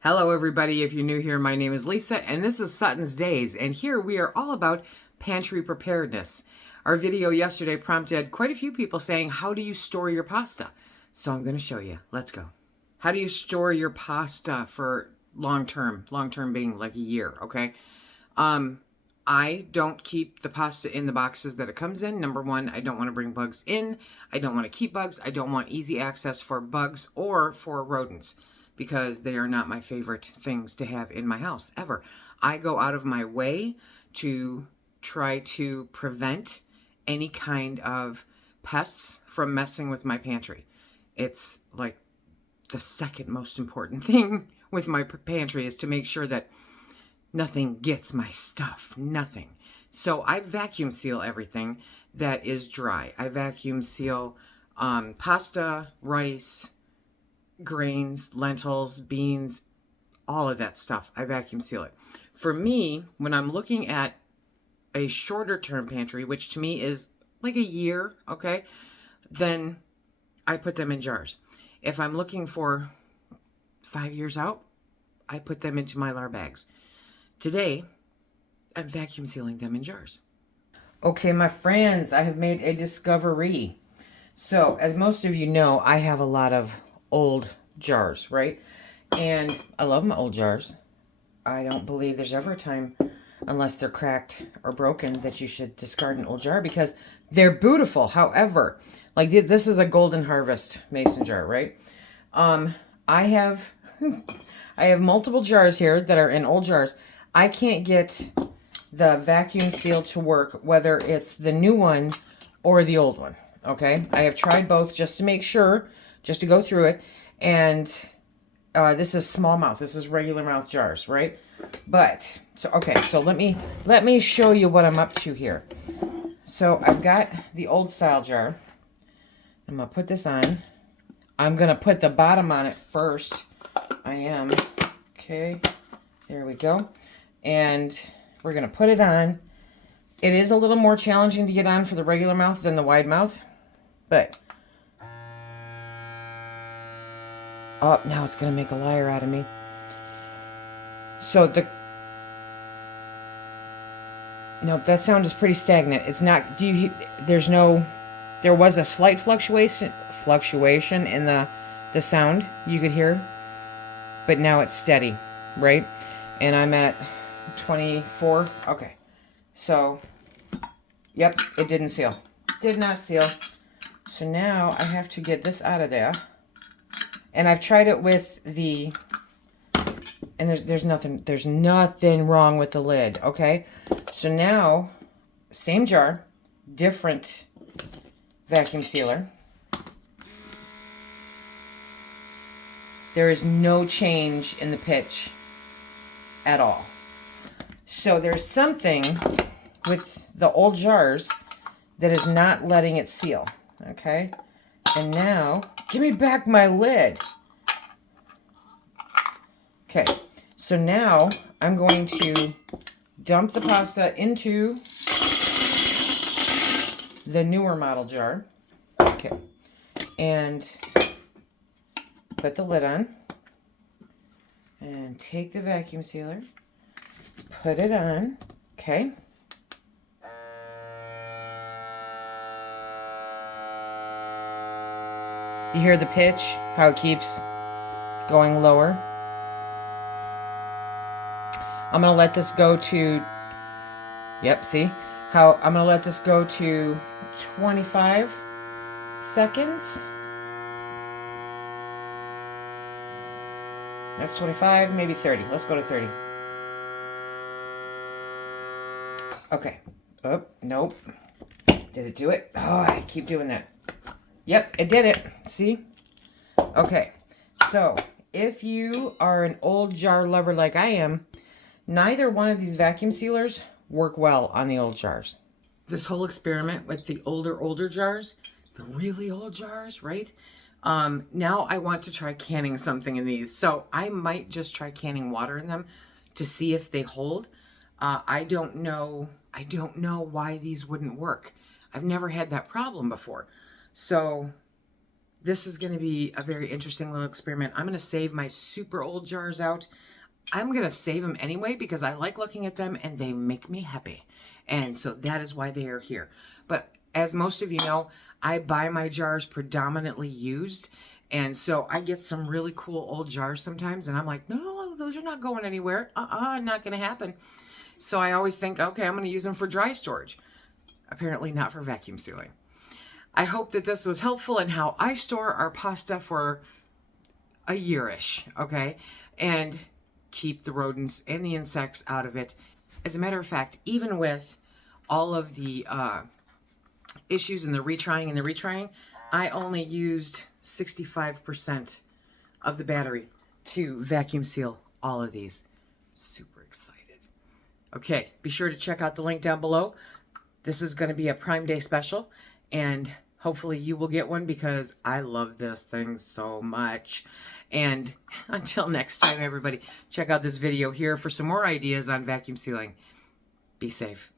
Hello, everybody. If you're new here, my name is Lisa, and this is Sutton's Days, and here we are all about pantry preparedness. Our video yesterday prompted quite a few people saying, how do you store your pasta? So I'm going to show you. Let's go. How do you store your pasta for long term? Long term being like a year, okay? I don't keep the pasta in the boxes that it comes in. Number one, I don't want to bring bugs in. I don't want to keep bugs. I don't want easy access for bugs or for rodents, because they are not my favorite things to have in my house ever. I go out of my way to try to prevent any kind of pests from messing with my pantry. It's like the second most important thing with my pantry is to make sure that nothing gets my stuff, nothing. So I vacuum seal everything that is dry. I vacuum seal pasta, rice, grains, lentils, beans, all of that stuff. I vacuum seal it. For me, when I'm looking at a shorter term pantry, which to me is like a year, okay, then I put them in jars. If I'm looking for 5 years out, I put them into Mylar bags. Today, I'm vacuum sealing them in jars. Okay, my friends, I have made a discovery. So, as most of you know, I have a lot of old jars, right? And I love my old jars. I don't believe there's ever a time, unless they're cracked or broken, that you should discard an old jar because they're beautiful. However, like this is a Golden Harvest mason jar, right? I have I have multiple jars here that are in old jars. I can't get the vacuum seal to work, whether it's the new one or the old one. Okay, I have tried both just to make sure, just to go through it. And this is small mouth. This is regular mouth jars, right? But so okay, so let me show you what I'm up to here. So I've got the old style jar. I'm gonna put this on. I'm gonna put the bottom on it first. I am. Okay, there we go. And we're gonna put it on. It is a little more challenging to get on for the regular mouth than the wide mouth, but oh, now it's gonna make a liar out of me. So no, that sound is pretty stagnant. It's not. There was a slight fluctuation in the sound you could hear, but now it's steady, right? And I'm at 24. Okay, so yep, it didn't seal. Did not seal. So now I have to get this out of there. And I've tried it with the, and there's nothing wrong with the lid, okay? So now, same jar, different vacuum sealer. There is no change in the pitch at all. So there's something with the old jars that is not letting it seal, okay? And now, give me back my lid. Okay, so now I'm going to dump the pasta into the newer model jar. Okay, and put the lid on. And take the vacuum sealer, put it on, okay? You hear the pitch, how it keeps going lower? I'm going to let this go to, yep, see? How I'm going to let this go to 25 seconds. That's 25, maybe 30. Let's go to 30. Okay. Oh, nope. Did it do it? Oh, I keep doing that. Yep, it did it. See? Okay. So, if you are an old jar lover like I am, neither one of these vacuum sealers work well on the old jars. This whole experiment with the older jars, the really old jars, right? Now I want to try canning something in these. So I might just try canning water in them to see if they hold. I don't know why these wouldn't work. I've never had that problem before. So This is going to be a very interesting little experiment. I'm going to save my super old jars out. I'm going to save them anyway because I like looking at them and they make me happy. And so that is why they are here. But as most of you know, I buy my jars predominantly used. And so I get some really cool old jars sometimes. And I'm like, no, those are not going anywhere. Not going to happen. So I always think, okay, I'm going to use them for dry storage. Apparently not for vacuum sealing. I hope that this was helpful in how I store our pasta for a year-ish, okay? And keep the rodents and the insects out of it. As a matter of fact, even with all of the issues and the retrying, I only used 65% of the battery to vacuum seal all of these. Super excited. Okay, be sure to check out the link down below. This is going to be a Prime Day special, and hopefully you will get one because I love this thing so much. And until next time, everybody, check out this video here for some more ideas on vacuum sealing. Be safe.